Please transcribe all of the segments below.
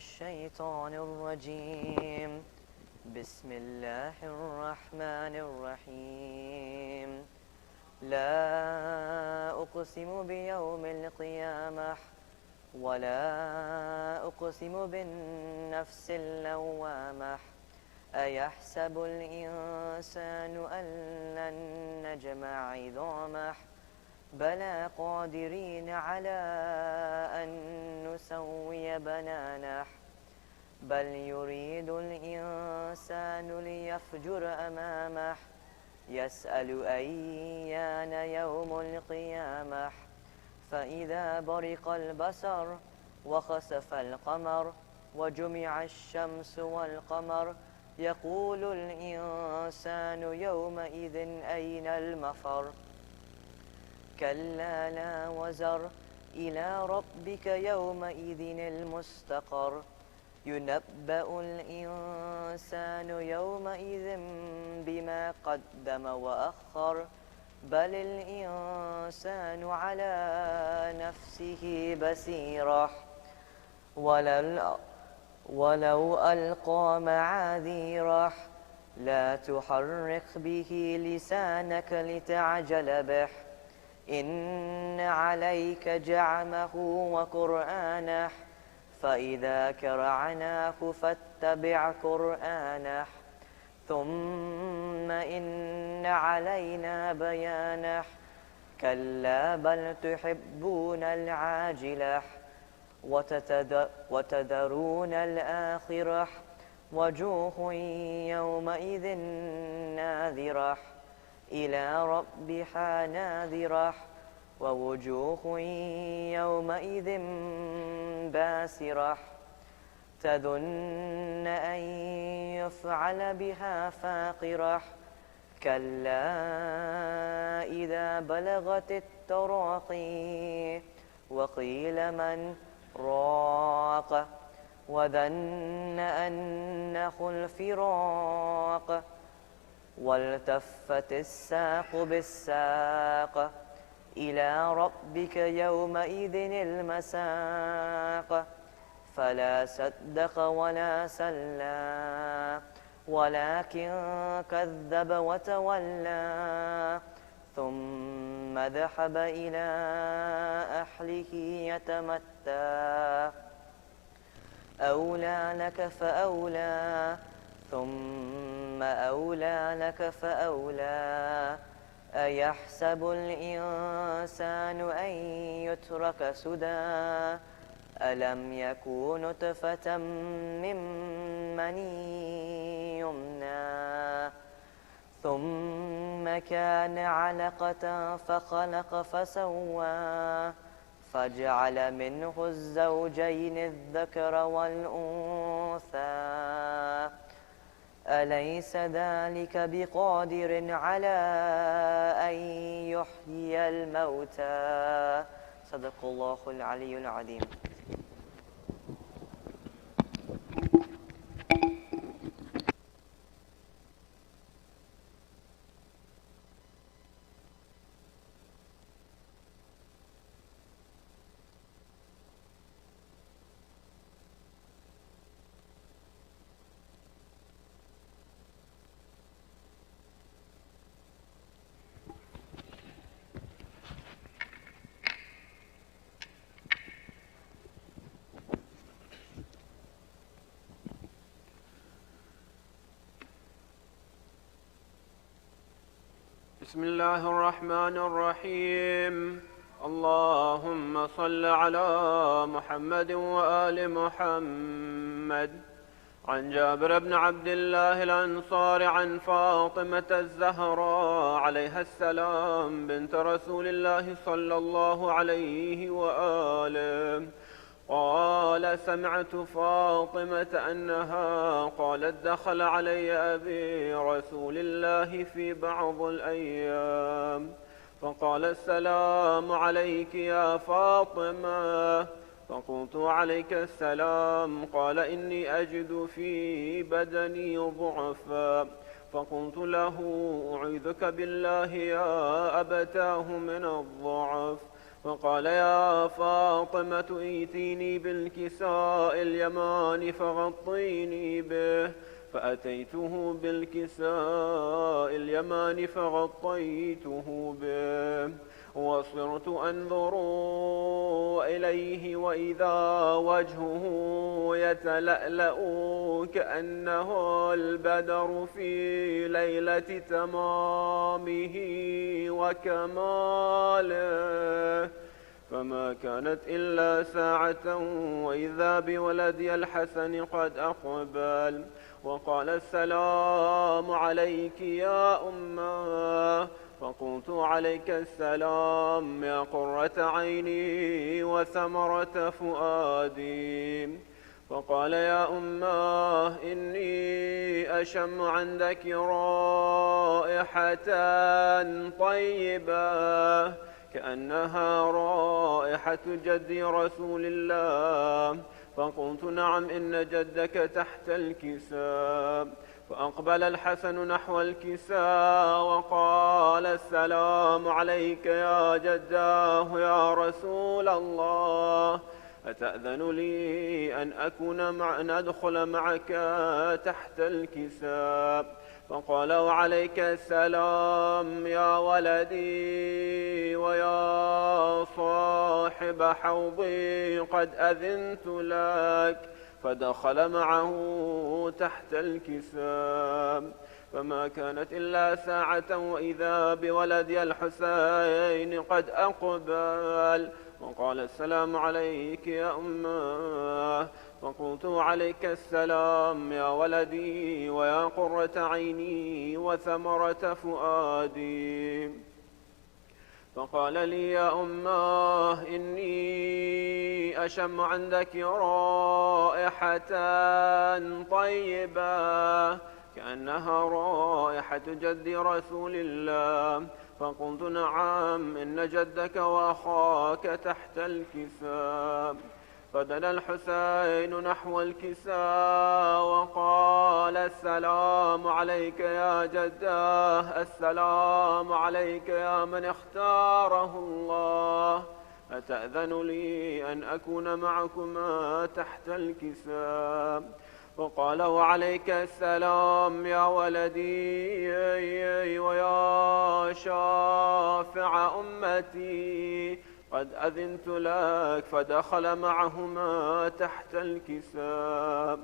الشيطان الرجيم. بسم الله الرحمن الرحيم. لا أقسم بيوم القيامة ولا أقسم بالنفس اللوامة أيحسب الإنسان أن لن نجمع عظامه بلى قادرين على أن نسوي بنانه بل يريد الإنسان ليفجر أمامه يسأل أيان يوم القيامة فإذا برق البصر وخسف القمر وجمع الشمس والقمر يقول الإنسان يومئذ أين المفر كلا لا وزر إلى ربك يومئذ المستقر ينبأ الإنسان يومئذ بما قدم وأخر بل الإنسان على نفسه بصيرة ولو ألقى معاذيره لا تحرك به لسانك لتعجل به إن عليك جمعه وقرآنه فإذا قرأناه فاتبع قرآنه ثم إن علينا بيانه كلا بل تحبون العاجلة وتذرون الآخرة وجوه يومئذ ناذرة إلى ربها ناذرة ووجوه يومئذ باسرة تظن أن يفعل بها فاقرة كلا إذا بلغت التراقي وقيل من راق وظن أنه الفراق والتفت الساق بالساق إلى ربك يومئذ المساق فلا صدق ولا صلى ولكن كذب وتولى ثم ذهب إلى أهله يتمتع أولى لك فأولى ثم أولى لك فأولى أيحسب الإنسان أن يترك سدى ألم يكن نطفة من مني يمنى ثم كان علقة فخلق فسوى فجعل منه الزوجين الذكر والأنثى أليس ذلك بقادر على أن يحيي الموتى صدق الله العلي العظيم. بسم الله الرحمن الرحيم. اللهم صل على محمد وآل محمد. عن جابر بن عبد الله الأنصاري عن فاطمة الزهراء عليها السلام بنت رسول الله صلى الله عليه وآله قال سمعت فاطمة أنها قالت دخل علي أبي رسول الله في بعض الأيام فقال السلام عليك يا فاطمة فقلت عليك السلام قال إني أجد في بدني ضعفا فقلت له أعيذك بالله يا أبتاه من الضعف فقال يا فاطمة ائتيني بالكساء اليماني فغطيني به، فأتيته بالكساء اليماني فغطيته به، وصرت أنظر إليه وإذا وجهه يتلألأ كأنه البدر في ليلة تمامه وكماله، فما كانت إلا ساعة وإذا بولدي الحسن قد أقبل وقال السلام عليك يا أمه، فقلت عليك السلام يا قرة عيني وثمرة فؤادي. فقال يا أمه إني أشم عندك رائحة طيبة كأنها رائحة جد رسول الله. فقلت نعم إن جدك تحت الكساء. فأقبل الحسن نحو الكساء وقال السلام عليك يا جداه يا رسول الله، أتأذن لي أن أدخل معك تحت الكساء؟ فقال وعليك السلام يا ولدي ويا صاحب حوضي قد أذنت لك، فدخل معه تحت الكساء. فما كانت إلا ساعة وإذا بولدي الحسين قد أقبل وقال السلام عليك يا أمه. فقلت عليك السلام يا ولدي ويا قرة عيني وثمرة فؤادي. فقال لي يا أمه إني أشم عندك رائحة طيبة كأنها رائحة جد رسول الله. فقلت نعم إن جدك وأخاك تحت الكساء. فدنا الحسين نحو الكساء وقال السلام عليك يا جداه، السلام عليك يا من اختاره الله، أتأذن لي أن أكون معكما تحت الكساء؟ فقال وعليك السلام يا ولدي ويا شافع أمتي قد أذنت لك، فدخل معهما تحت الكساء.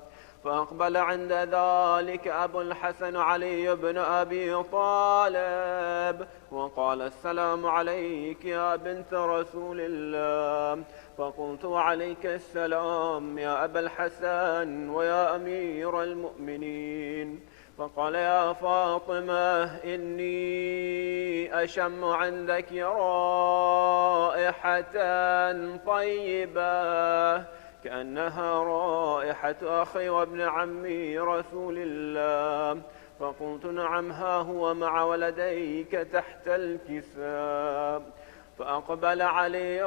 فأقبل عند ذلك أبو الحسن علي بن أبي طالب وقال السلام عليك يا بنت رسول الله. فقلت وعليك السلام يا أبا الحسن ويا أمير المؤمنين. فقال يا فاطمة إني أشم عندك رائحة طيبة كأنها رائحة أخي وابن عمي رسول الله. فقلت نعم ها هو مع ولديك تحت الكساء. فأقبل علي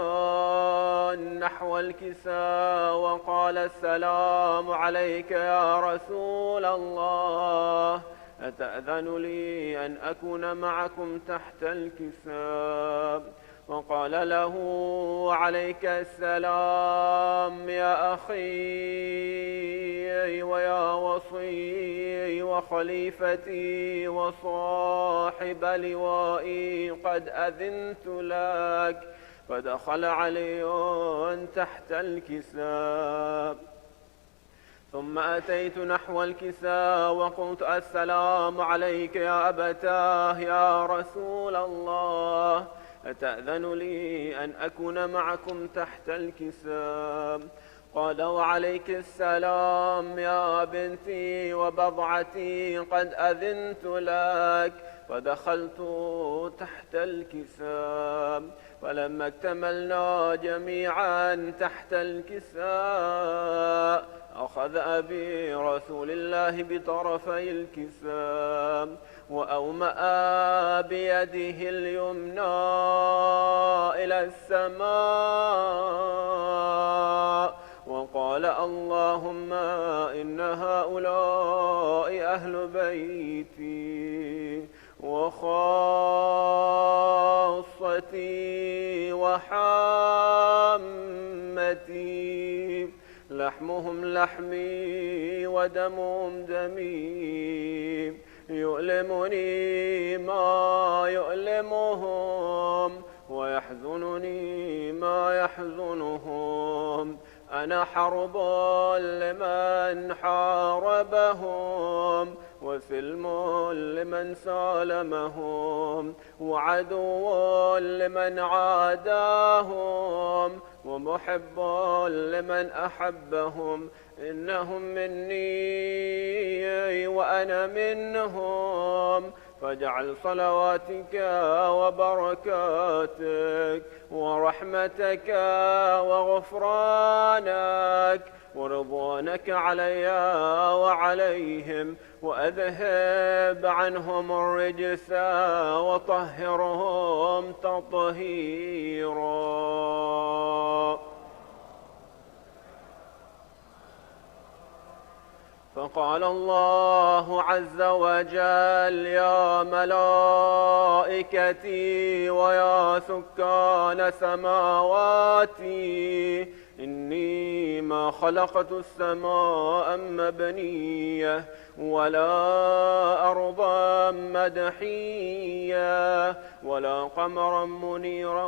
نحو الكساء وقال السلام عليك يا رسول الله، أتأذن لي أن أكون معكم تحت الكساء؟ وقال له وعليك السلام يا أخي ويا وصي وخليفتي وصاحب لوائي قد أذنت لك، فدخل علي تحت الكساء. ثم أتيت نحو الكساء وقلت السلام عليك يا أبتاه يا رسول الله، أتأذن لي أن أكون معكم تحت الكساء؟ قال وعليك السلام يا بنتي وبضعتي قد أذنت لك، فدخلت تحت الكساء. فلما اكتملنا جميعا تحت الكساء أخذ أبي رسول الله بطرفي الكساء وأومأ بيده اليمنى إلى السماء وقال اللهم إن هؤلاء أهل بيتي وخاصتي وحامتي، لحمهم لحمي ودمهم دمي، يؤلمني ما يؤلمهم ويحزنني ما يحزنهم. أنا حرب لمن حاربهم وسلم لمن سالمهم، وعدو لمن عاداهم ومحب لمن أحبهم. إنهم مني وأنا منهم، فاجعل صلواتك وبركاتك ورحمتك وغفرانك ورضوانك علي وعليهم، وأذهب عنهم الرجس وطهرهم تطهيرا. فقال الله عز وجل: يا ملائكتي ويا سكان سماواتي، إني ما خلقت السماء مبنية ولا أرضا مدحية ولا قمرا منيرا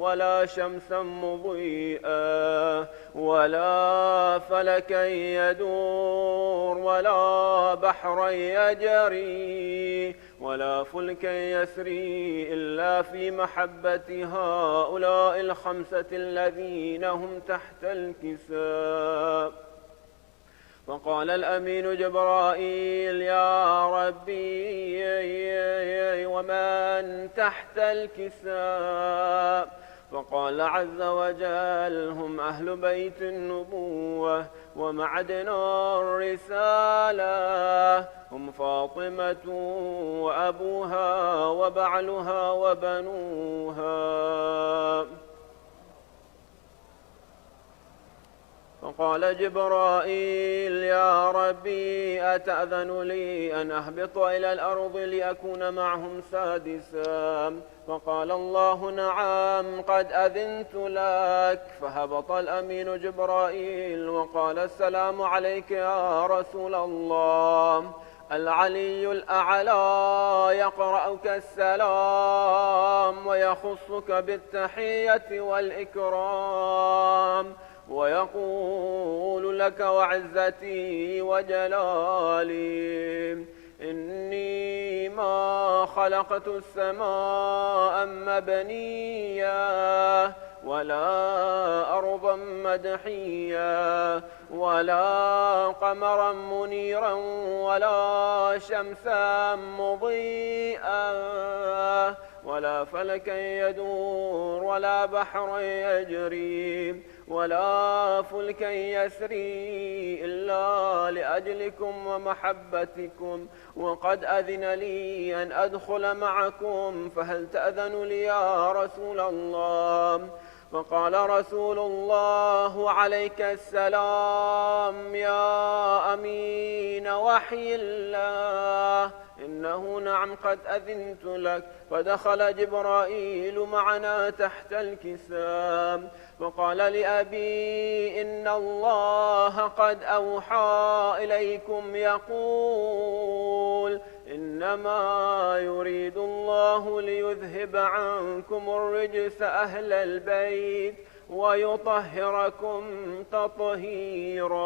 ولا شمسا مضيئا ولا فلكا يدور ولا بحرا يجري ولا فلكا يسري إلا في محبة هؤلاء الخمسة الذين هم تحت الكساء. فقال الأمين جبرائيل: يا ربي ومن تحت الكساء؟ فقال عز وجل: هم أهل بيت النبوة ومعدن الرسالة، هم فاطمة وأبوها وبعلها وبنوها. فقال جبرائيل: يا ربي أتأذن لي أن أهبط إلى الأرض لأكون معهم سادسا؟ فقال الله: نعم، قد أذنت لك. فهبط الأمين جبرائيل وقال: السلام عليك يا رسول الله. العلي الأعلى يقرأك السلام ويخصك بالتحية والإكرام ويقول لك: وعزتي وجلالي إني ما خلقت السماء مبنية ولا أرضا مدحية ولا قمرا منيرا ولا شمسا مضيئا ولا فلكا يدور ولا بحرا يجري ولا فلكا يسري إلا لأجلكم ومحبتكم، وقد أذن لي أن أدخل معكم، فهل تأذن لي يا رسول الله؟ فقال رسول الله: عليك السلام يا أمين وحي الله، إنه نعم قد أذنت لك. فدخل جبرائيل معنا تحت الكسام، فقال لأبي: إن الله قد أوحى إليكم يقول: إنما يريد الله ليذهب عنكم الرجس أهل البيت ويطهركم تطهيرا.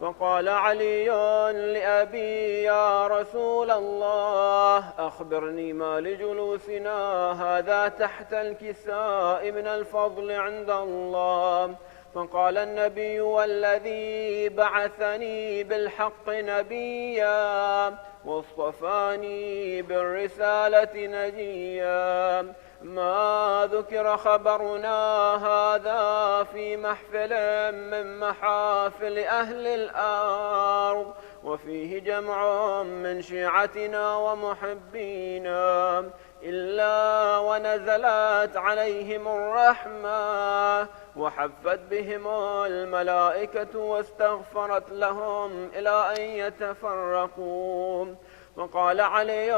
فقال علي لأبي: يا رسول الله، أخبرني ما لجلوسنا هذا تحت الكساء من الفضل عند الله. فقال النبي: والذي بعثني بالحق نبيا واصطفاني بالرسالة نجيا، ما ذكر خبرنا هذا في محفل من محافل أهل الأرض وفيه جمع من شيعتنا ومحبينا إلا ونزلت عليهم الرحمة وحفت بهم الملائكة واستغفرت لهم إلى أن يتفرقوا. وقال علي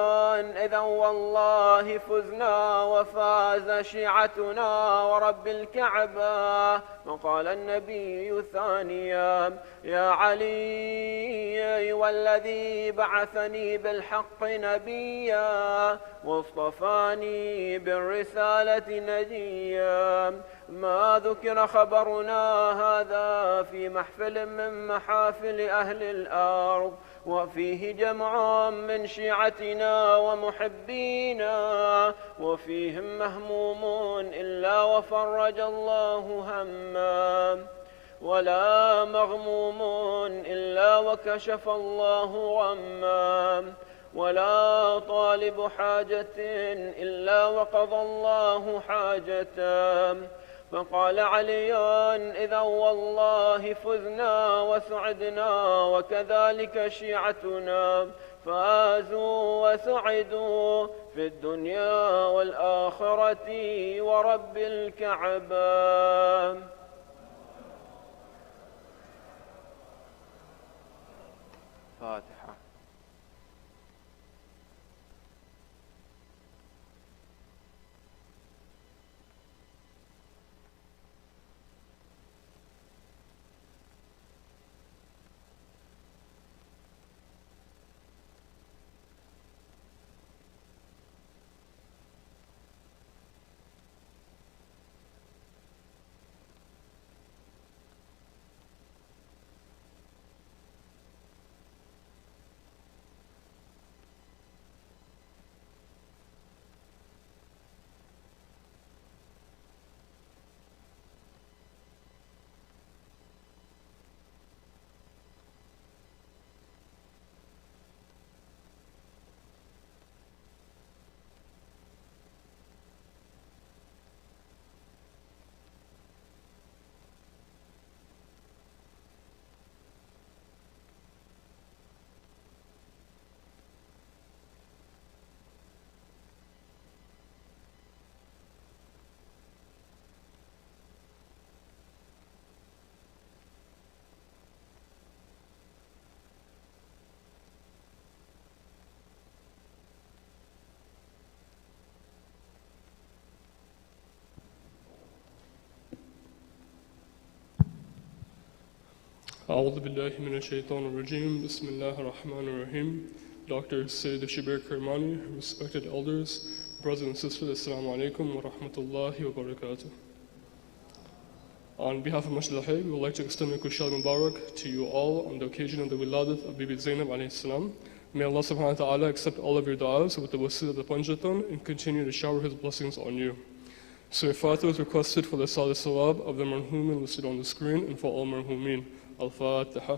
إذا والله فزنا وفاز شيعتنا ورب الكعبة. وقال النبي ثانيا يا علي والذي بعثني بالحق نبيا واصطفاني بالرسالة نجيا ما ذكر خبرنا هذا في محفل من محافل أهل الأرض وفيه جمع من شيعتنا ومحبينا وفيهم مهموم إلا وفرج الله همه ولا مغموم إلا وكشف الله غمه ولا طالب حاجة إلا وقضى الله حاجته. فقال علي إذا والله فزنا وسعدنا وكذلك شيعتنا فازوا وسعدوا في الدنيا والآخرة ورب الكعبة. فاتحة. أعوذ بالله من الشيطان الرجيم. بسم الله الرحمن الرحيم. Dr. Sayyid Shabbir Kirmani, respected elders, brothers and sisters, Assalamu alaikum wa rahmatullahi wa barakatuh. On behalf of Masjid al-Hayy, we would like to extend a Kushal Mubarak to you all on the occasion of the Wiladat of Bibi Zaynab alayhi salam. May Allah subhanahu wa ta'ala accept all of your du'as with the wasil of the Panjatan and continue to shower His blessings on you. So Fatiha is requested for the Salah Sawab of the marhumin listed on the screen and for all marhumin. Al-Fatiha.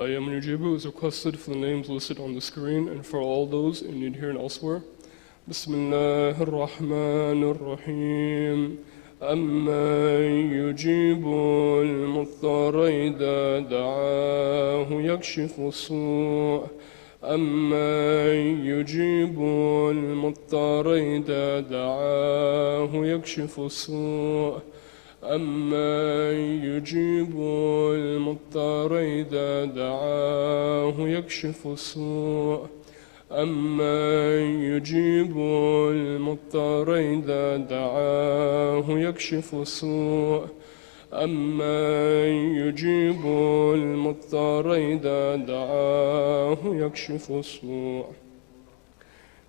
Ayam Nujibu is requested for the names listed on the screen and for all those in need here and elsewhere. Bismillah ar-Rahman ar-Rahim. أَمَّن يُجِيبُ الْمُضْطَرَّ إِذَا دَعَاهُ يَكْشِفُ السُّوءَ أَمَّن يُجِيبُ الْمُضْطَرَّ إِذَا دَعَاهُ يَكْشِفُ السُّوءَ أَمَّن يُجِيبُ الْمُضْطَرَّ إِذَا دَعَاهُ يَكْشِفُ السُّوءَ أَمَّن يُجِيبُ الْمُضْطَرَّ إِذَا دَعَاهُ يَكْشِفُ السُّوءَ أَمَّن يُجِيبُ الْمُضْطَرَّ إِذَا دَعَاهُ يَكْشِفُ السُّوءَ.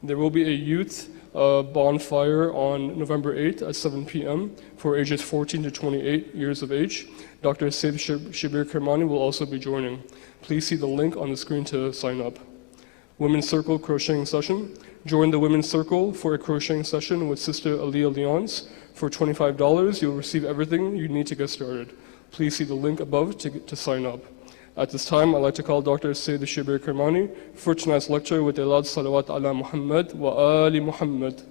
There will be a youth bonfire on November 8th at 7 p.m. for ages 14 to 28 years of age. Dr. Sayyid Shabbir Kirmani will also be joining. Please see the link on the screen to sign up. Women's Circle Crocheting Session. Join the Women's Circle for a crocheting session with Sister Aliyah Leonce. For $25, you'll receive everything you need to get started. Please see the link above to sign up. At this time, I'd like to call Dr. Sayyid Shabbir Kirmani for tonight's lecture with a loud salawat ala Muhammad wa ali Muhammad.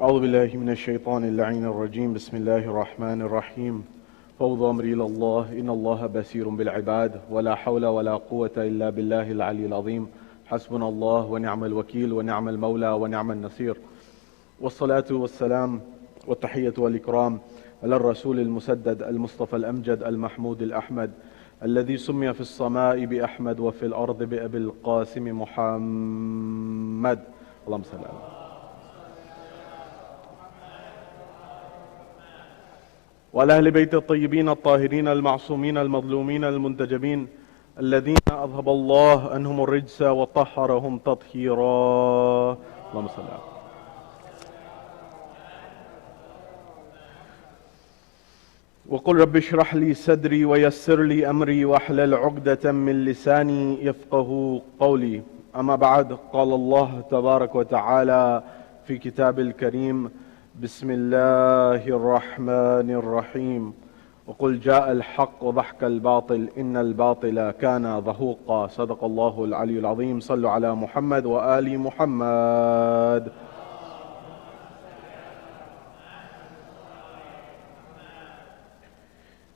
أعوذ بالله من الشيطان اللعين الرجيم بسم الله الرحمن الرحيم فوض أمري إلى الله إن الله بصير بالعباد ولا حول ولا قوة إلا بالله العلي العظيم حسبنا الله ونعم الوكيل ونعم المولى ونعم النصير والصلاة والسلام والتحية والإكرام على الرسول المسدد المصطفى الأمجد المحمود الأحمد الذي سمي في السماء بأحمد وفي الأرض بأبي القاسم محمد اللهم صل على وعلى أهل بيت الطيبين الطاهرين المعصومين المظلومين المنتجبين الذين أذهب الله عنهم الرجس وطهرهم تطهيرا اللهم صل على وقل رب اشرح لي صدري ويسر لي أمري واحلل عقدة من لساني يفقه قولي أما بعد قال الله تبارك وتعالى في كتاب الكريم بسم الله الرحمن الرحيم وقل جاء الحق وضحك الباطل إن الباطل كان ذهوقا صدق الله العلي العظيم صلوا على محمد وآل محمد.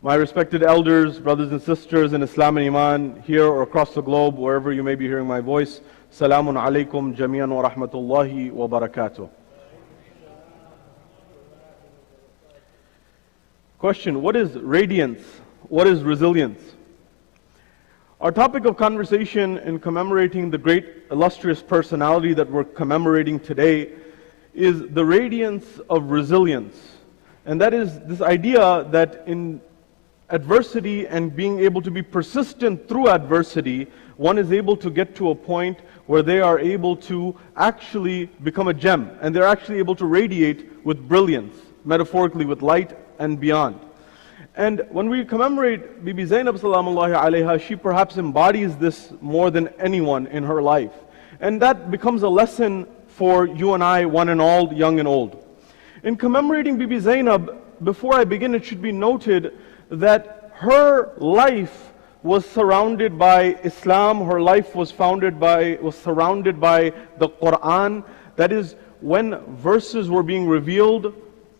My respected elders, brothers and sisters in Islam and Iman, here or across the globe, wherever you may be hearing my voice, Salamun alaykum jami'an wa rahmatullahi wa barakatuh. Question, what is radiance? What is resilience? Our topic of conversation in commemorating the great illustrious personality that we're commemorating today is the radiance of resilience. And that is this idea that in adversity and being able to be persistent through adversity, one is able to get to a point where they are able to actually become a gem, and they're actually able to radiate with brilliance, metaphorically with light and beyond. And when we commemorate Bibi Zaynab salamullahi alayha, she perhaps embodies this more than anyone in her life. And that becomes a lesson for you and I, one and all, young and old. In commemorating Bibi Zaynab, before I begin, it should be noted that her life was surrounded by Islam, her life was surrounded by the Quran. That is, when verses were being revealed,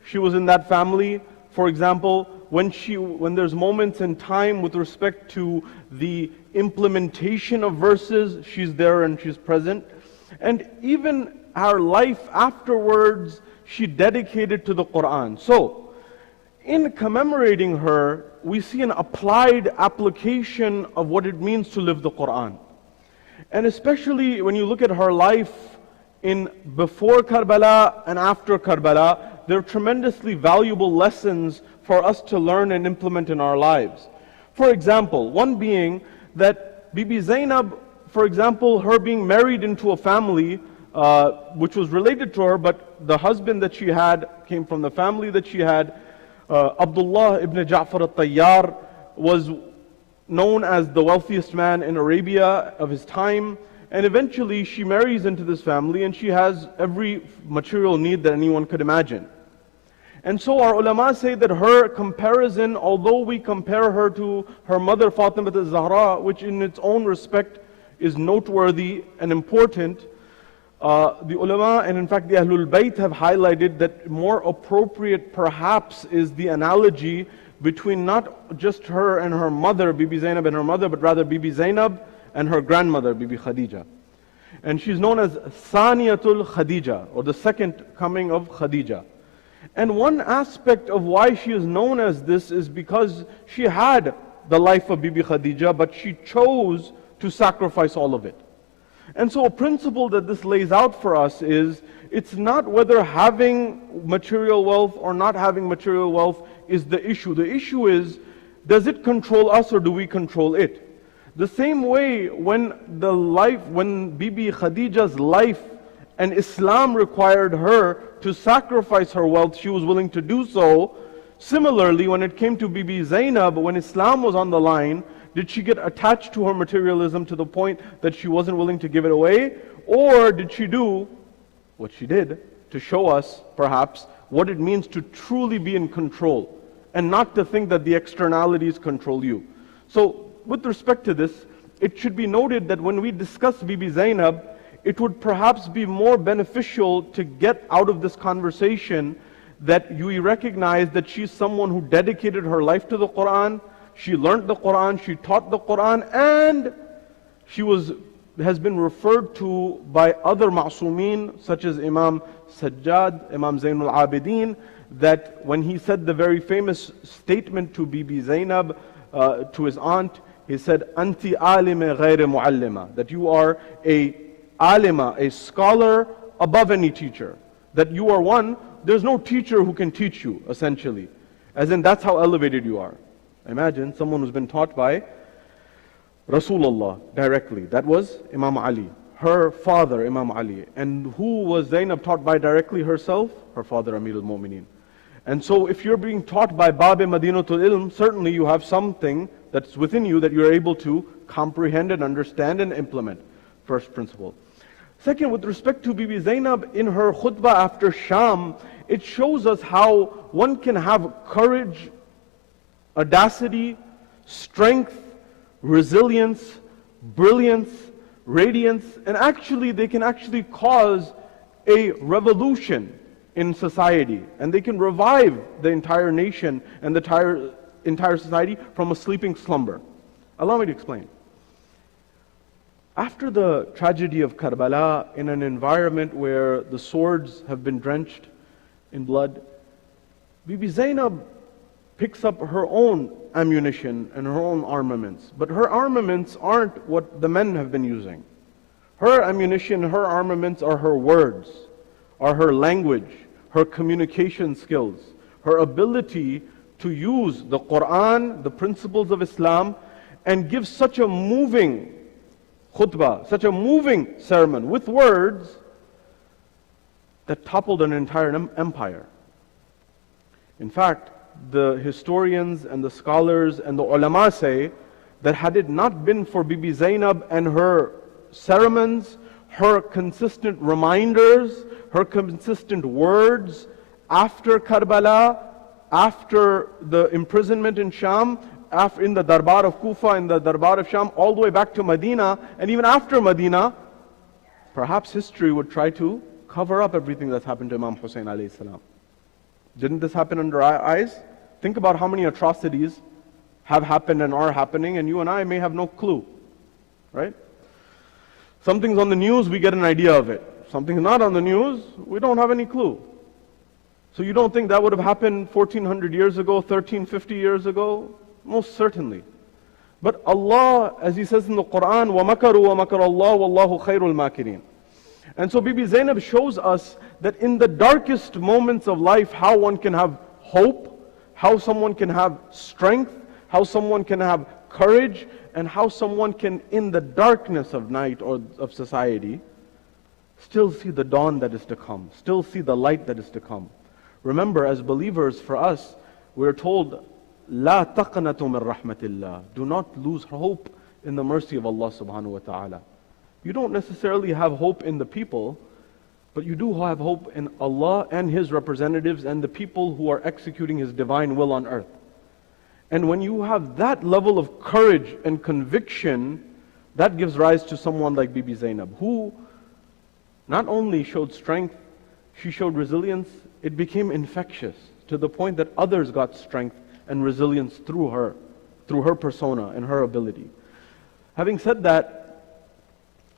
she was in that family. For example, when there's moments in time with respect to the implementation of verses, she's there and she's present. And even her life afterwards, she dedicated to the Quran. So, in commemorating her, we see an applied application of what it means to live the Quran. And especially when you look at her life in before Karbala and after Karbala, there are tremendously valuable lessons for us to learn and implement in our lives. For example, one being that Bibi Zaynab, for example, her being married into a family which was related to her, but the husband that she had came from the family that she had. Abdullah ibn Ja'far al-Tayyar was known as the wealthiest man in Arabia of his time. And eventually she marries into this family and she has every material need that anyone could imagine. And so our ulama say that her comparison, although we compare her to her mother Fatima al-Zahra, which in its own respect is noteworthy and important, the ulama and in fact the Ahlul Bayt have highlighted that more appropriate perhaps is the analogy between not just her and her mother, Bibi Zaynab and her mother, but rather Bibi Zaynab and her grandmother, Bibi Khadija. And she's known as Thaniyatul Khadija, or the second coming of Khadija. And one aspect of why she is known as this is because she had the life of Bibi Khadija, but she chose to sacrifice all of it. And so a principle that this lays out for us is, it's not whether having material wealth or not having material wealth is the issue. The issue is, does it control us or do we control it? The same way when Bibi Khadija's life and Islam required her to sacrifice her wealth, she was willing to do so. Similarly, when it came to Bibi Zaynab, when Islam was on the line, did she get attached to her materialism to the point that she wasn't willing to give it away? Or did she do what she did to show us, perhaps, what it means to truly be in control and not to think that the externalities control you? So, with respect to this, it should be noted that when we discuss Bibi Zaynab, it would perhaps be more beneficial to get out of this conversation that you recognize that she's someone who dedicated her life to the Quran, she learned the Quran, she taught the Quran, and she has been referred to by other ma'soomeen, such as Imam Sajjad, Imam Zainul Abidin, that when he said the very famous statement to Bibi Zaynab, to his aunt, he said, Anti alime ghayre muallima, that you are a alima, a scholar above any teacher. That you are one, there's no teacher who can teach you, essentially. As in, that's how elevated you are. Imagine someone who's been taught by Rasulullah directly. That was Imam Ali, her father, Imam Ali. And who was Zaynab taught by directly herself? Her father, Amir al-Mu'mineen. And so if you're being taught by Bab-e Madinatul Ilm, certainly you have something that's within you that you're able to comprehend and understand and implement. First principle. Second, with respect to Bibi Zaynab, in her khutbah after Sham, it shows us how one can have courage, audacity, strength, resilience, brilliance, radiance, and actually they can actually cause a revolution in society, and they can revive the entire nation and the entire society from a sleeping slumber. Allow me to explain. After the tragedy of Karbala, in an environment where the swords have been drenched in blood, Bibi Zaynab picks up her own ammunition and her own armaments. But her armaments aren't what the men have been using. Her ammunition, her armaments are her words, are her language, her communication skills, her ability to use the Quran, the principles of Islam, and give such a moving khutbah, such a moving sermon with words that toppled an entire empire. In fact, the historians and the scholars and the ulama say that had it not been for Bibi Zaynab and her sermons, her consistent reminders, her consistent words after Karbala, after the imprisonment in Sham, in the Darbar of Kufa, in the Darbar of Sham, all the way back to Medina, and even after Medina, perhaps history would try to cover up everything that's happened to Imam Hussein alayhi salam. Didn't this happen under our eyes? Think about how many atrocities have happened and are happening, and you and I may have no clue, right? Something's on the news, we get an idea of it. Something's not on the news, we don't have any clue. So you don't think that would have happened 1400 years ago, 1350 years ago? Most certainly. But Allah, as He says in the Quran, وَمَكَرُوا وَمَكَرَ اللَّهُ وَاللَّهُ خَيْرُ الْمَاكِرِينَ. And so Bibi Zaynab shows us that in the darkest moments of life, how one can have hope, how someone can have strength, how someone can have courage, and how someone can, in the darkness of night or of society, still see the dawn that is to come, still see the light that is to come. Remember, as believers, for us, we're told, لا تقنطوا من رحمة الله. Do not lose hope in the mercy of Allah subhanahu wa ta'ala. You don't necessarily have hope in the people, but you do have hope in Allah and His representatives and the people who are executing His divine will on earth. And when you have that level of courage and conviction, that gives rise to someone like Bibi Zaynab, who not only showed strength, she showed resilience. It became infectious to the point that others got strength and resilience through her persona and her ability. Having said that,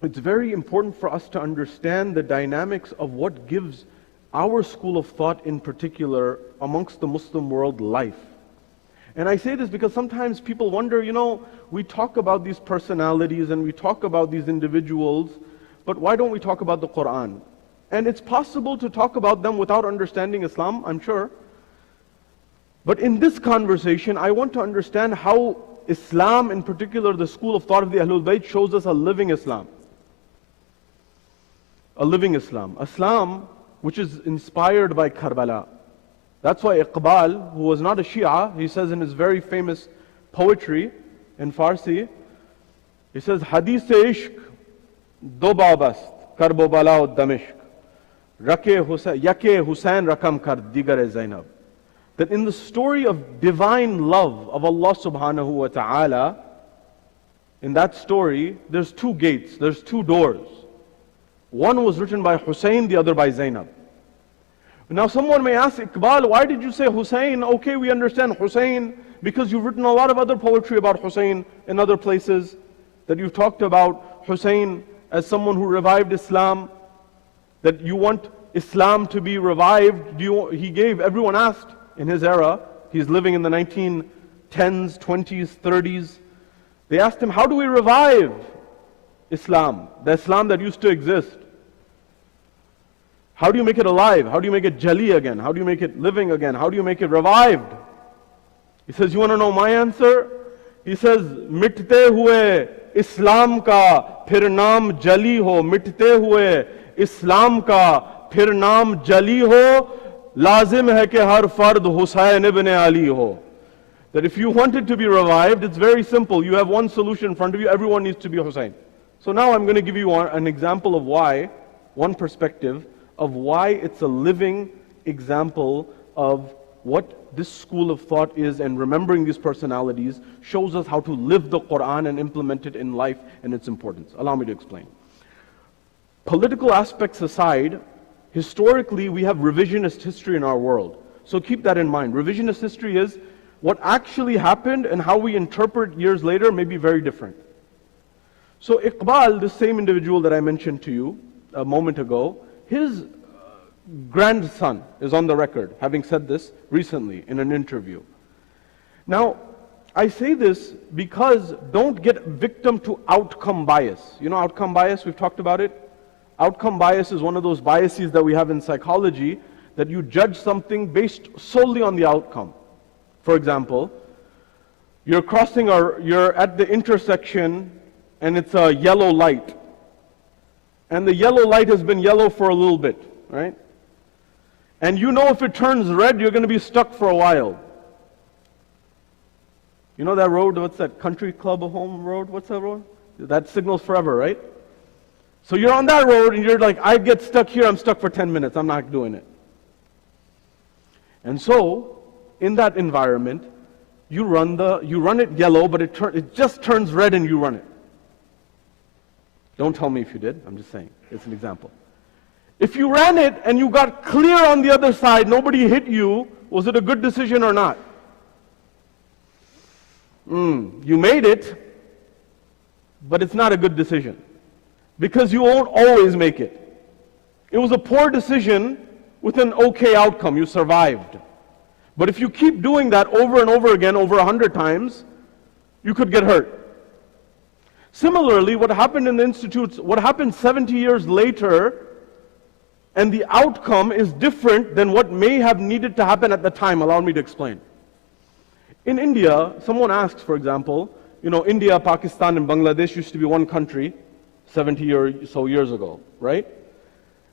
it's very important for us to understand the dynamics of what gives our school of thought in particular amongst the Muslim world life. And I say this because sometimes people wonder, we talk about these personalities and we talk about these individuals, but why don't we talk about the Quran? And it's possible to talk about them without understanding Islam, I'm sure. But in this conversation, I want to understand how Islam, in particular the school of thought of the Ahlul Bayt, shows us a living Islam. A living Islam. Islam which is inspired by Karbala. That's why Iqbal, who was not a Shia, he says in his very famous poetry in Farsi, he says, Hadith ishq do babast karbo balao damishq yake Hussain rakam kar digare Zaynab. That in the story of divine love of Allah subhanahu wa ta'ala, in that story, there's two gates, there's two doors. One was written by Hussein, the other by Zaynab. Now someone may ask, Iqbal, why did you say Hussein? Okay, we understand Hussein, because you've written a lot of other poetry about Hussein in other places, that you've talked about Hussein as someone who revived Islam, that you want Islam to be revived. Everyone asked in his era, he's living in the 1910s, 20s, 30s, they asked him, how do we revive Islam, the Islam that used to exist? How do you make it alive? How do you make it jali again? How do you make it living again? How do you make it revived? He says, you want to know my answer? He says, मिटते हुए इस्लाम का फिर नाम जली हो, मिटते हुए इस्लाम का फिर नाम जली हो, लाजिम है कि हर फर्द हुसैन इब्न अली हो. That if you want it to be revived, it's very simple. You have one solution in front of you, everyone needs to be Hussein. So now I'm going to give you an example of why, one perspective of why it's a living example of what this school of thought is, and remembering these personalities shows us how to live the Quran and implement it in life and its importance. Allow me to explain. Political aspects aside, historically we have revisionist history in our world. So keep that in mind. Revisionist history is what actually happened, and how we interpret years later may be very different. So Iqbal, the same individual that I mentioned to you a moment ago, his grandson is on the record having said this recently in an interview. Now, I say this because don't get victim to outcome bias. You know outcome bias, we've talked about it. Outcome bias is one of those biases that we have in psychology, that you judge something based solely on the outcome. For example, you're crossing or you're at the intersection and it's a yellow light. And the yellow light has been yellow for a little bit, right? And you know if it turns red, you're going to be stuck for a while. You know that road, what's that, Country Club Home Road? What's that road? That signals forever, right? So you're on that road and you're like, I get stuck here, I'm stuck for 10 minutes, I'm not doing it. And so, in that environment, you run it yellow, but it just turns red and you run it. Don't tell me if you did, I'm just saying, it's an example. If you ran it and you got clear on the other side, nobody hit you, was it a good decision or not? You made it, but it's not a good decision, because you won't always make it. It was a poor decision with an okay outcome, you survived. But if you keep doing that over and over again, over 100 times, you could get hurt. Similarly, what happened in the institutes, what happened 70 years later, and the outcome is different than what may have needed to happen at the time. Allow me to explain. In India, someone asks, for example, you know, India, Pakistan, and Bangladesh used to be one country 70 or so years ago, right?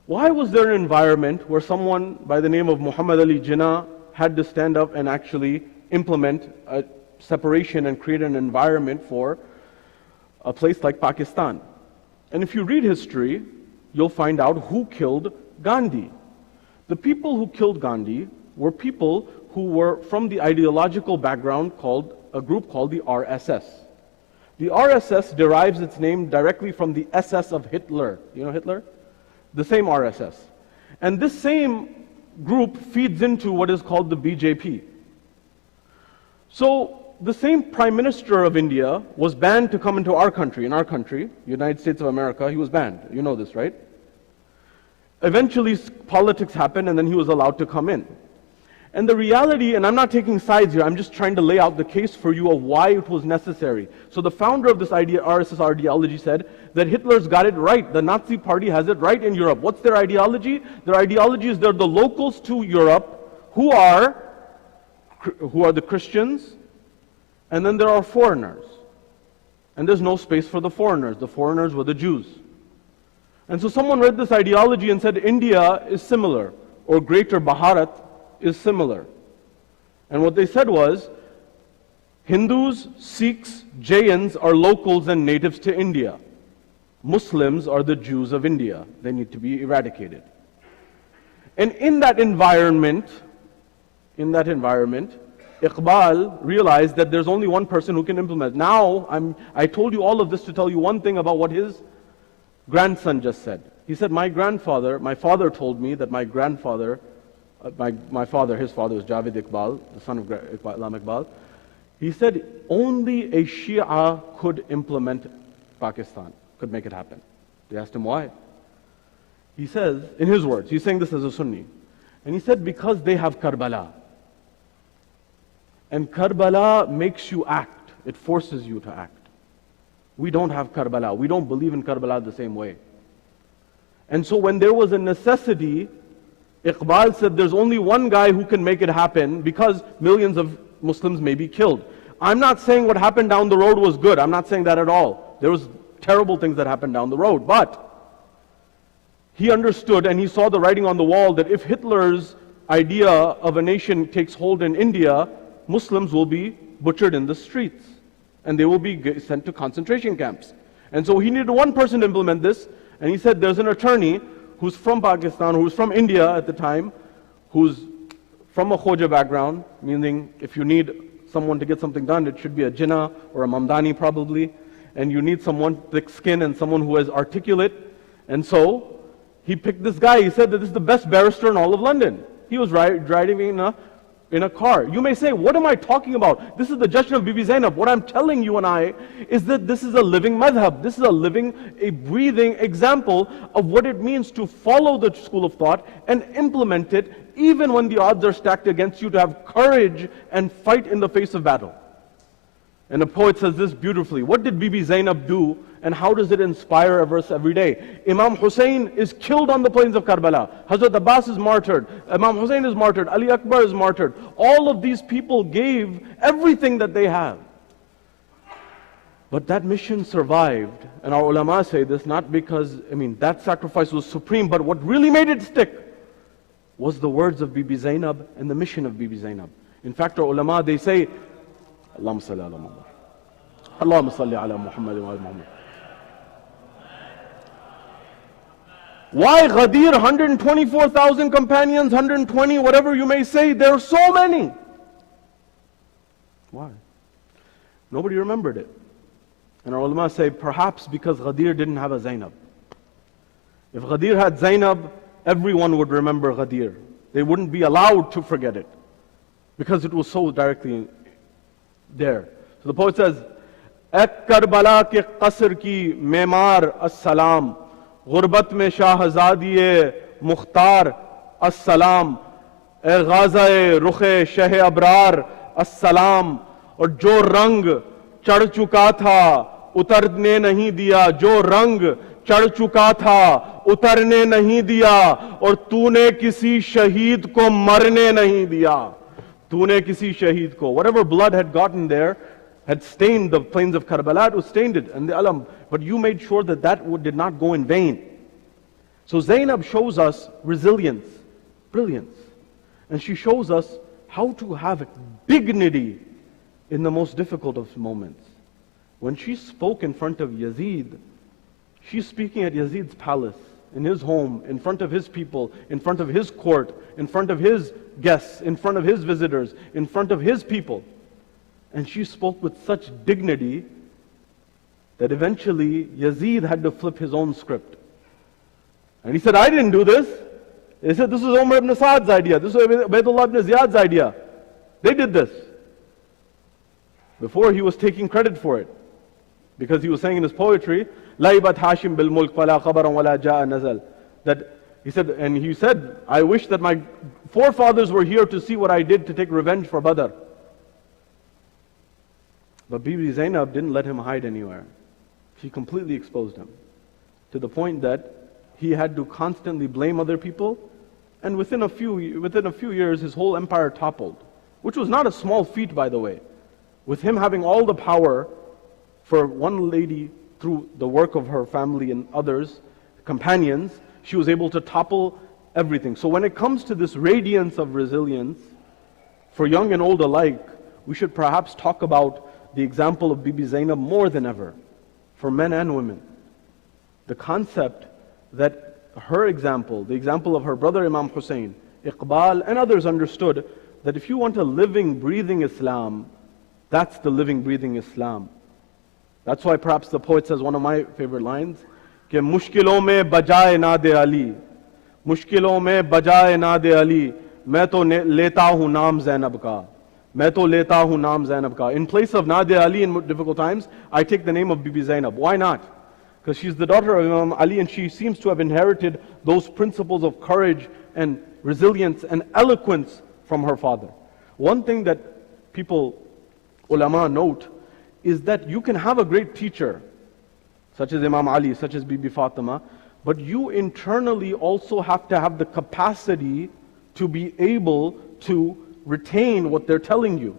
Why was there an environment where someone by the name of Muhammad Ali Jinnah had to stand up and actually implement a separation and create an environment for a place like Pakistan? And if you read history, you'll find out who killed Gandhi. The people who killed Gandhi were people who were from the ideological background called a group called the RSS. The RSS derives its name directly from the SS of Hitler. You know Hitler? The same RSS. And this same group feeds into what is called the BJP. So the same Prime Minister of India was banned to come into our country, United States of America. He was banned. You know this, right? Eventually politics happened and then he was allowed to come in. And the reality, and I'm not taking sides here, I'm just trying to lay out the case for you of why it was necessary. So the founder of this idea, RSS ideology, said that Hitler's got it right. The Nazi party has it right in Europe. What's their ideology? Their ideology is they're the locals to Europe who are the Christians, and then there are foreigners. And there's no space for the foreigners. The foreigners were the Jews. And so someone read this ideology and said India is similar, or Greater Bharat is similar. And what they said was, Hindus, Sikhs, Jains are locals and natives to India. Muslims are the Jews of India. They need to be eradicated. And in that environment, Iqbal realized that there's only one person who can implement. Now, I told you all of this to tell you one thing about what his grandson just said. He said, my father told me that my grandfather, his father was Javed Iqbal, the son of Ilham Iqbal. He said, only a Shia could implement Pakistan, could make it happen. They asked him why. He says, in his words, he's saying this as a Sunni, and he said, because they have Karbala. And Karbala makes you act. It forces you to act. We don't have Karbala. We don't believe in Karbala the same way. And so when there was a necessity, Iqbal said there's only one guy who can make it happen because millions of Muslims may be killed. I'm not saying what happened down the road was good. I'm not saying that at all. There was terrible things that happened down the road. But he understood and he saw the writing on the wall that if Hitler's idea of a nation takes hold in India, Muslims will be butchered in the streets and they will be sent to concentration camps. And so he needed one person to implement this, and he said there's an attorney who's from Pakistan, who's from India at the time, who's from a Khoja background, meaning if you need someone to get something done, it should be a Jinnah or a Mamdani probably, and you need someone thick skin and someone who is articulate. And so he picked this guy. He said that this is the best barrister in all of London. He was driving in a car. You may say, what am I talking about? This is the judgment of Bibi Zaynab. What I'm telling you and I is that this is a living madhab. This is a breathing example of what it means to follow the school of thought and implement it even when the odds are stacked against you, to have courage and fight in the face of battle. And a poet says this beautifully. What did Bibi Zaynab do, and how does it inspire us every day? Imam Hussein is killed on the plains of Karbala. Hazrat Abbas is martyred. Imam Hussein is martyred. Ali Akbar is martyred. All of these people gave everything that they have. But that mission survived. And our ulama say this not because, that sacrifice was supreme, but what really made it stick was the words of Bibi Zaynab and the mission of Bibi Zaynab. In fact, our ulama, they say, Allahumma salli ala Muhammad. Allahumma salli ala Muhammad wa ala Muhammad. Why Ghadir, 124,000 companions, 120, whatever you may say, there are so many. Why? Nobody remembered it. And our ulama say, perhaps because Ghadir didn't have a Zaynab. If Ghadir had Zaynab, everyone would remember Ghadir. They wouldn't be allowed to forget it, because it was so directly there. So the poet says, Ek Karbala ke qasr ki memar as-salam, غربت میں شاہزادی مختار السلام، اے غازہ رخ شہ ابرار السلام. اور جو رنگ چڑھ چکا تھا اترنے نہیں دیا، جو رنگ چڑھ چکا تھا اترنے نہیں دیا، اور تو نے کسی شہید کو مرنے نہیں دیا. تو نے کسی شہید کو, whatever blood had gotten there had stained the plains of Karbala, it was stained it, and the alam. But you made sure that did not go in vain. So Zaynab shows us resilience, brilliance. And she shows us how to have dignity in the most difficult of moments. When she spoke in front of Yazid, she's speaking at Yazid's palace, in his home, in front of his people, in front of his court, in front of his guests, in front of his visitors, in front of his people. And she spoke with such dignity that eventually Yazid had to flip his own script. And he said, I didn't do this. He said, this is Umar ibn Saad's idea. This is Ubaydullah ibn Ziyad's idea. They did this. Before he was taking credit for it. Because he was saying in his poetry, Laibat Hashim bil mulk fala khabaran wala ja'a nazal. That he said, I wish that my forefathers were here to see what I did to take revenge for Badr. But Bibi Zaynab didn't let him hide anywhere. She completely exposed him, to the point that he had to constantly blame other people, and within a few years his whole empire toppled, which was not a small feat, by the way. With him having all the power for one lady through the work of her family and others, companions, she was able to topple everything. So when it comes to this radiance of resilience, for young and old alike, we should perhaps talk about the example of Bibi Zaynab more than ever, for men and women. The concept that her example, the example of her brother Imam Hussein, Iqbal and others understood that if you want a living, breathing Islam, that's the living, breathing Islam. That's why perhaps the poet says one of my favorite lines, कि मुश्किलों में बजाए नादे अली, मुश्किलों में बजाए नादे अली, मैं तो लेता हूँ नाम ज़ैनब का, मैं तो लेता हूँ नाम ज़ैनब का. In place of Nadia Ali in difficult times, I take the name of Bibi Zaynab. Why not? Because she's the daughter of Imam Ali and she seems to have inherited those principles of courage and resilience and eloquence from her father. One thing that people, ulama, note is that you can have a great teacher, such as Imam Ali, such as Bibi Fatima, but you internally also have to have the capacity to be able to retain what they're telling you.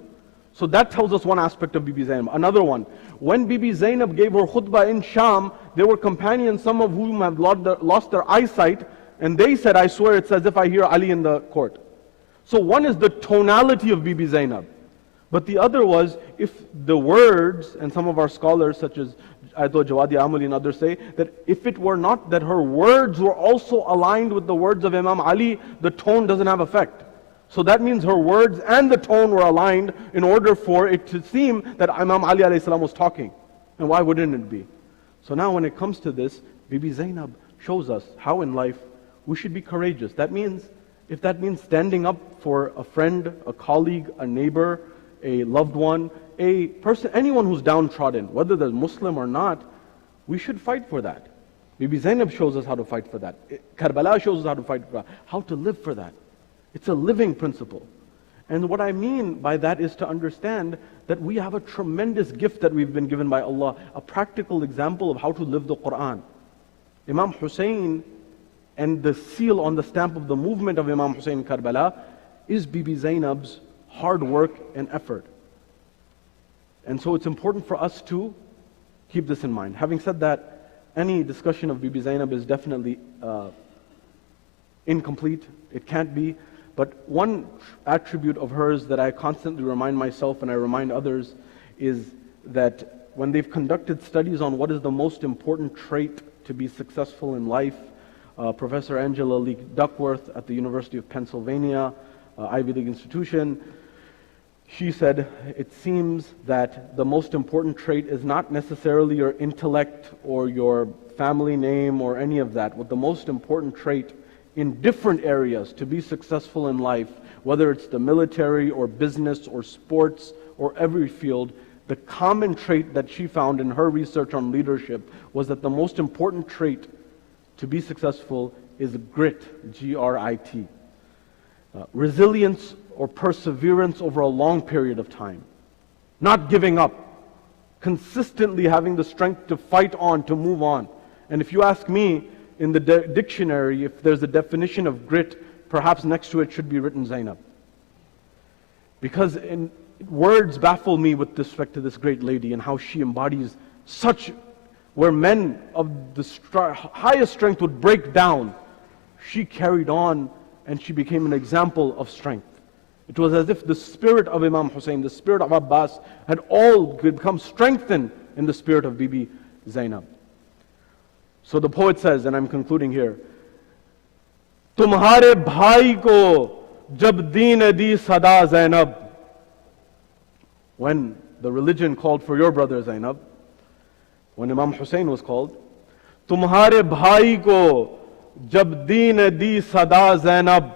So that tells us one aspect of Bibi Zaynab. Another one, when Bibi Zaynab gave her khutbah in Sham, there were companions, some of whom have lost their eyesight, and they said, I swear it's as if I hear Ali in the court. So one is the tonality of Bibi Zaynab. But the other was, if the words, and some of our scholars such as Jamadi Amuli and others say, that if it were not that her words were also aligned with the words of Imam Ali, the tone doesn't have effect. So that means her words and the tone were aligned in order for it to seem that Imam Ali alayhi salam was talking. And why wouldn't it be? So now when it comes to this, Bibi Zaynab shows us how in life we should be courageous. That means, if that means standing up for a friend, a colleague, a neighbor, a loved one, a person, anyone who's downtrodden, whether they're Muslim or not, we should fight for that. Bibi Zaynab shows us how to fight for that. Karbala shows us how to fight for that, how to live for that. It's a living principle. And what I mean by that is to understand that we have a tremendous gift that we've been given by Allah, a practical example of how to live the Quran. Imam Hussein and the seal on the stamp of the movement of Imam Hussein in Karbala is Bibi Zaynab's hard work and effort. And so it's important for us to keep this in mind. Having said that, any discussion of Bibi Zaynab is definitely incomplete. It can't be. But one attribute of hers that I constantly remind myself and I remind others is that when they've conducted studies on what is the most important trait to be successful in life, Professor Angela Lee Duckworth at the University of Pennsylvania, Ivy League institution, she said, it seems that the most important trait is not necessarily your intellect or your family name or any of that. What the most important trait in different areas to be successful in life, whether it's the military or business or sports or every field, the common trait that she found in her research on leadership was that the most important trait to be successful is grit, G-R-I-T. Resilience or perseverance over a long period of time. Not giving up. Consistently having the strength to fight on, to move on. And if you ask me, in the dictionary, if there's a definition of grit, perhaps next to it should be written Zaynab. Because words baffle me with respect to this great lady and how she embodies such, where men of the highest strength would break down, she carried on and she became an example of strength. It was as if the spirit of Imam Hussein, the spirit of Abbas had all become strengthened in the spirit of Bibi Zaynab. So the poet says, and I'm concluding here, Tumhare bhai ko jab deen di sada Zaynab. When the religion called for your brother Zaynab, when Imam Hussein was called, Tumhare bhai ko jab deen di sada Zaynab,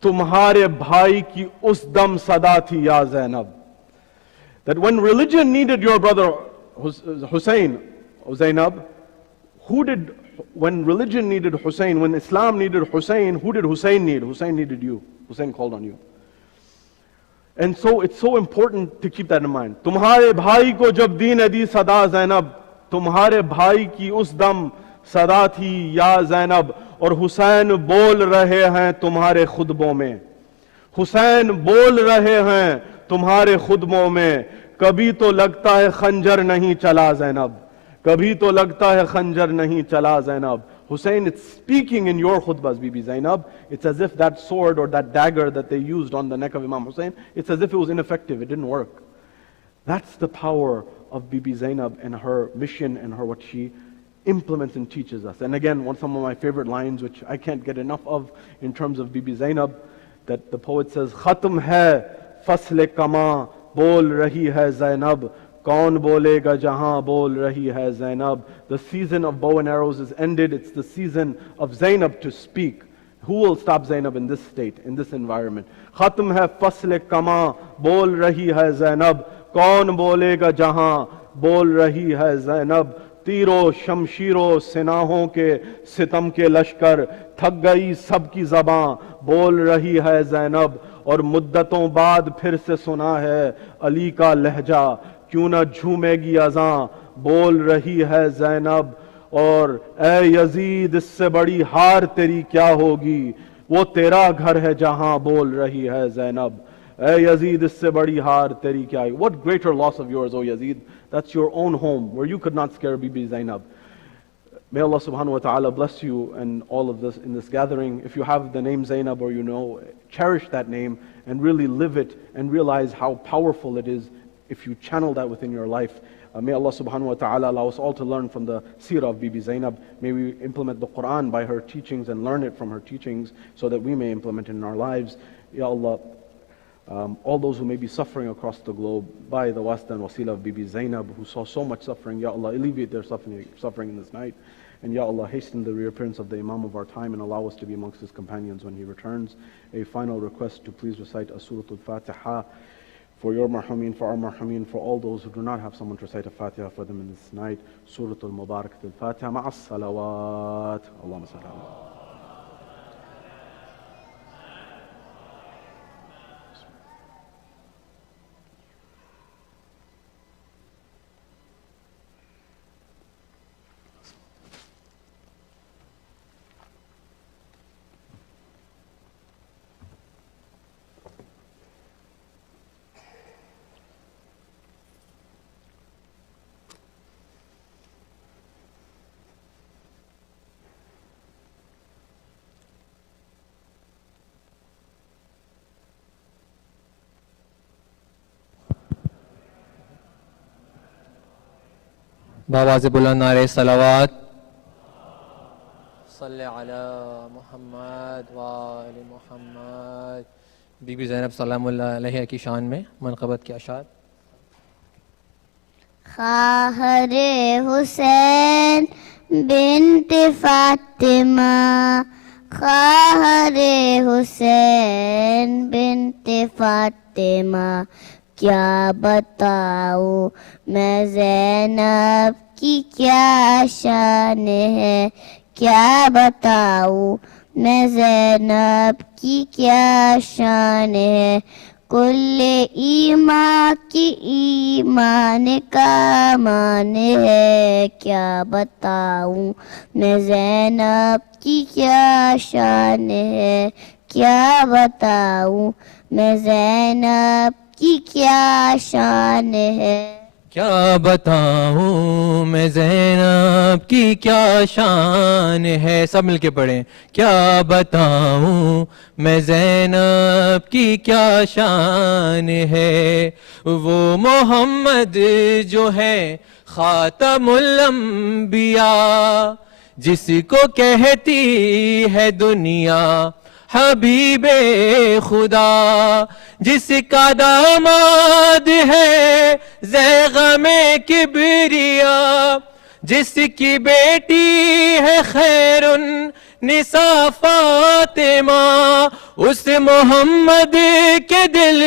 Tumhare bhai ki us dam sada thi ya Zaynab. That when religion needed your brother Hussein or Zaynab, when religion needed Hussein, when Islam needed Hussein, who did Hussein need? Hussein needed you. Hussein called on you. And so it's so important to keep that in mind. Tumhare bhai ko jab deen di sada Zaynab, tumhare bhai ki us dam sada thi ya Zaynab, aur Hussein bol rahe hain tumhare khutbon mein. Hussein bol rahe hain tumhare khutbon mein. Kabhi to lagta hai khanjar nahi chala Zaynab. कभी तो लगता है खंजर नहीं चला Zainab. Hussein, it's speaking in your khutbahs, Bibi Zaynab. It's as if that sword or that dagger that they used on the neck of Imam Hussein, it's as if it was ineffective, it didn't work. That's the power of Bibi Zaynab and her mission and her what she implements and teaches us. And again, some of my favorite lines, which I can't get enough of in terms of Bibi Zaynab, that the poet says, Khatam hai fasl kama bol rahi hai Zaynab, kaun bolega jahan bol rahi hai Zaynab. The season of bow and arrows is ended. It's the season of Zaynab to speak. Who will stop Zaynab in this state, in this environment? Khatam hai fasl kama bol rahi hai Zaynab, kaun bolega jahan bol rahi hai Zaynab. تیرو شمشیرو سناہوں کے ستم کے لشکر تھک گئی سب کی زباں بول رہی ہے زینب اور مدتوں بعد پھر سے سنا ہے علی کا لہجہ کیوں نہ جھومے گی اذاں بول رہی ہے زینب اور اے یزید اس سے بڑی ہار تیری کیا ہوگی وہ تیرا گھر ہے جہاں بول رہی ہے زینب اے یزید اس سے بڑی ہار تیری کیا ہے. What greater loss of yours, O Yazid? That's your own home where you could not scare Bibi Zaynab. May Allah subhanahu wa ta'ala bless you and all of this in this gathering. If you have the name Zaynab or you know, cherish that name and really live it and realize how powerful it is if you channel that within your life. May Allah subhanahu wa ta'ala allow us all to learn from the seerah of Bibi Zaynab. May we implement the Quran by her teachings and learn it from her teachings so that we may implement it in our lives. Ya Allah, all those who may be suffering across the globe by the wasta and wasila of Bibi Zaynab, who saw so much suffering, Ya Allah, alleviate their suffering in this night. And Ya Allah, hasten the reappearance of the Imam of our time and allow us to be amongst his companions when he returns. A final request to please recite a Surah Al-Fatiha for your marhameen, for our marhameen, for all those who do not have someone to recite a Fatiha for them in this night. Surah Al-Mubarakat Al-Fatiha ma'as salawat. Allahumma salli ala. بآواز بلند نعرہ صلوات صلی علی محمد و آل محمد. Be be زینب سلام اللہ علیہ کی شان میں منقبت کے اشعار. خواہر حسین بنت فاطمہ خواہر حسین بنت فاطمہ کیا بتاؤں میں زینب کی کیا شان ہے کیا بتاؤں میں زینب کی کیا شان ہے کل ایمان کی ایمان کا مان ہے کیا بتاؤں میں زینب کی کیا شان ہے کیا بتاؤں میں زینب کی کیا شان ہے کیا بتاؤں میں زینب کی کیا شان ہے. سب مل کے پڑھیں. کیا بتاؤں میں زینب کی کیا شان ہے وہ محمد جو ہے خاتم الانبیاء جس کو کہتی ہے دنیا حبیب خدا جس کا داماد ہے زیغم کبریا جس کی بیٹی ہے خیر النساء فاطمہ اس محمد کے دل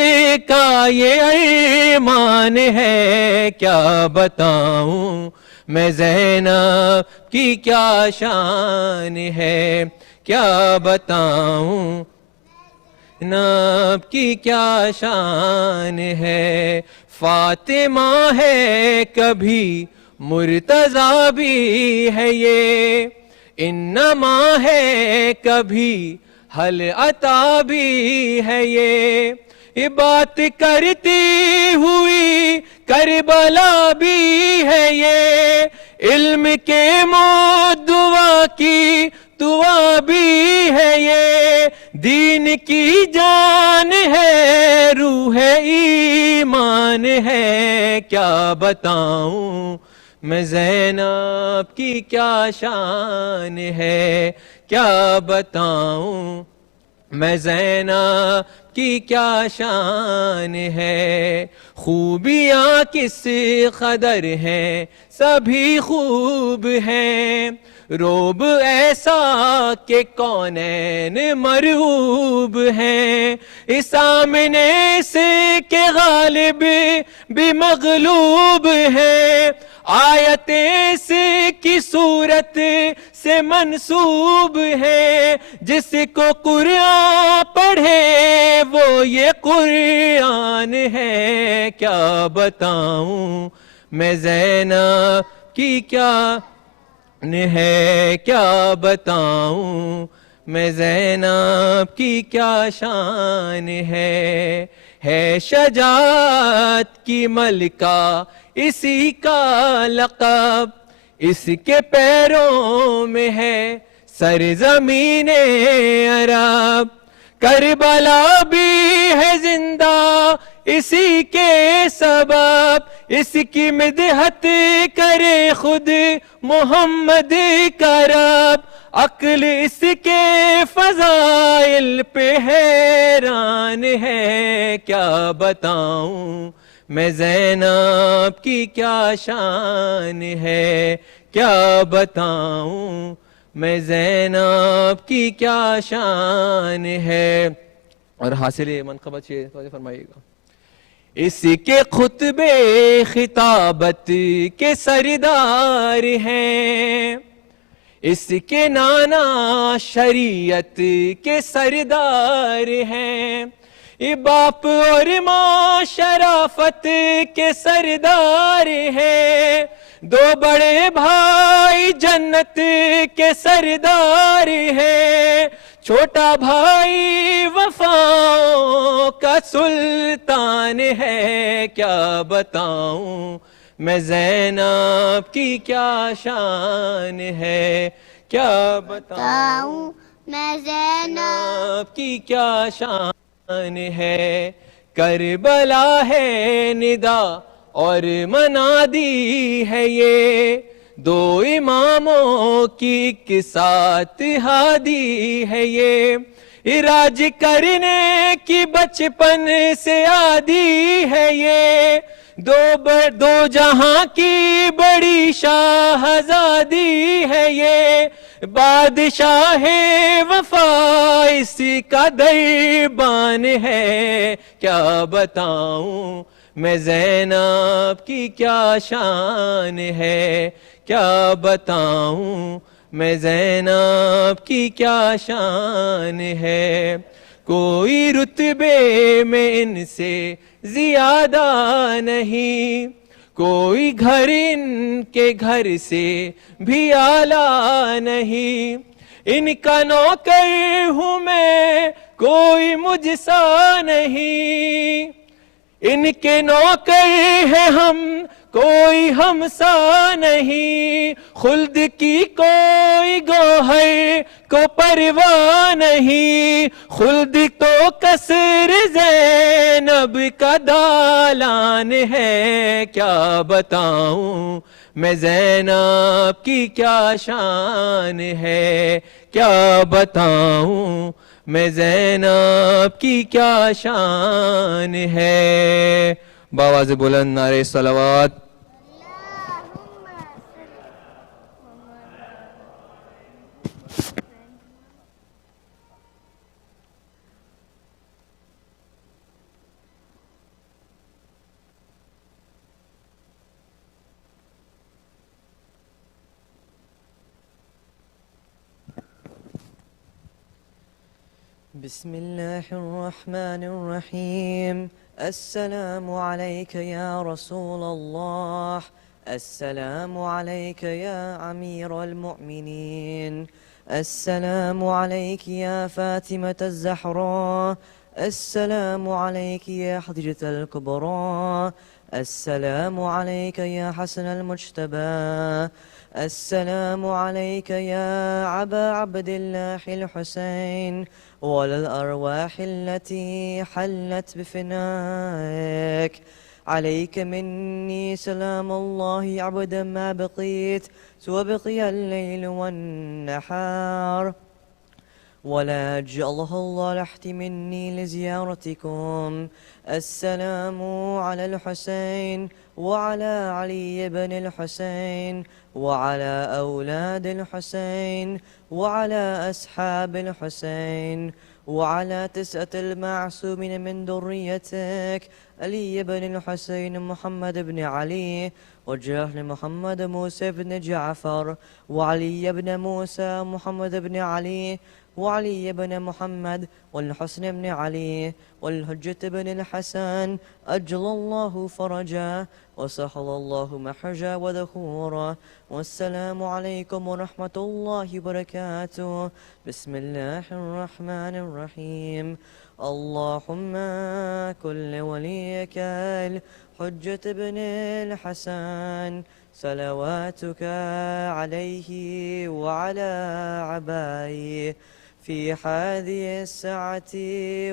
کا یہ ایمان ہے. کیا بتاؤں میں زینب کی کیا شان ہے کیا بتاؤں زینب کی کیا شان ہے. فاطمہ ہے کبھی مرتضیٰ بھی ہے یہ انما ہے کبھی حل عطا بھی ہے یہ بات کرتی ہوئی کربلا بھی ہے یہ علم کے مدعا کی دعا بھی ہے یہ، دین کی جان ہے، روح ایمان ہے، کیا بتاؤں میں زینب کی کیا شان ہے، کیا بتاؤں میں زینب کی کیا شان ہے، خوبیاں کس قدر ہیں سبھی خوب ہیں، روب ایسا کہ کونین مرعوب ہیں، اس سامنے سے کہ غالب بھی مغلوب ہیں، آیتیں سے کی صورت سے منسوب ہے، جس کو قرآن پڑھے وہ یہ قرآن ہے، کیا بتاؤں میں زینب کی کیا ہے، کیا بتاؤں میں زینب کی کیا شان ہے شجاعت کی ملکہ اسی کا لقب، اس کے پیروں میں ہے سرزمین عرب، کربلا بھی ہے زندہ اسی کے سبب، اس کی مدحت کرے خود محمد کا رب، عقل اس کے فضائل پہ حیران ہے، کیا بتاؤں میں زینب کی کیا شان ہے، کیا بتاؤں میں زینب کی کیا شان ہے۔ اور حاصل منقبہ فرمائیے گا، اس کے خطبے خطابت کے سردار ہیں، اس کے نانا شریعت کے سردار ہیں، یہ باپ اور ماں شرافت کے سردار ہیں، دو بڑے بھائی جنت کے سردار ہیں، چھوٹا بھائی وفاؤں کا سلطان ہے، کیا بتاؤں میں زینب کی کیا شان ہے، کیا بتاؤں میں زینب کی کیا شان ہے، کربلا ہے ندا اور منادی ہے یہ، دو اماموں کی ایک ساتھ ہادی ہے یہ، راج کرنے کی بچپن سے عادی ہے یہ، دو جہاں کی بڑی شاہزادی ہے یہ، بادشاہ وفا اسی کا دربان ہے، کیا بتاؤں میں زینب کی کیا شان ہے، کیا بتاؤں میں زینب کی کیا شان ہے، کوئی رتبے میں ان سے زیادہ نہیں، کوئی گھر ان کے گھر سے بھی اعلیٰ نہیں، ان کا نوکر ہوں میں کوئی مجھ سا نہیں، ان کے نوکر ہیں ہم کوئی ہم سا نہیں، خلد کی کوئی گوہر کو پرواہ نہیں، خلد تو قصر زینب کا دالان ہے، کیا بتاؤں میں زینب کی کیا شان ہے، کیا بتاؤں میں زینب کی کیا شان ہے، باواز بلند نعرہ صلوات۔ بسم الله الرحمن الرحيم. السلام عليك يا رسول الله، السلام عليك يا أمير المؤمنين، السلام عليك يا فاطمة الزهراء، السلام عليك يا خديجة الكبرى، السلام عليك يا حسن المجتبى، السلام عليك يا أبا عبد الله الحسين وللأرواح التي حلت بفنائك. عليك مني سلام الله عبدا ما بقيت وبقي الليل والنهار، ولا جعله الله لحت مني لزيارتكم. السلام على الحسين وعلى علي بن الحسين وعلى أولاد الحسين وعلى أصحاب الحسين وعلى 9 المعصومين من ذريتك، علي بن الحسين محمد بن علي، وجهل محمد موسى بن جعفر، وعلي بن موسى محمد بن علي، وعلي بن محمد، والحسن بن علي، والحجة بن الحسن، أجل الله فرجا وسهل الله محجا وذخورا. والسلام عليكم ورحمة الله وبركاته. بسم الله الرحمن الرحيم. اللهم كل وليك الحجة بن الحسن صلواتك عليه وعلى عبائه في هذه الساعة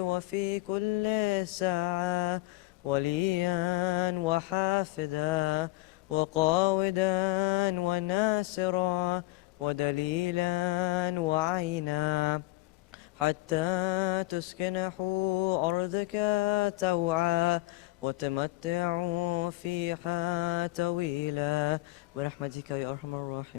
وفي كل ساعة، وليا وحافظا وقاودا وناصرا ودليلا وعينا، حتى تسكنه أرضك توعا وتمتعوا فيها طويلا برحمتك يا أرحم الراحمين.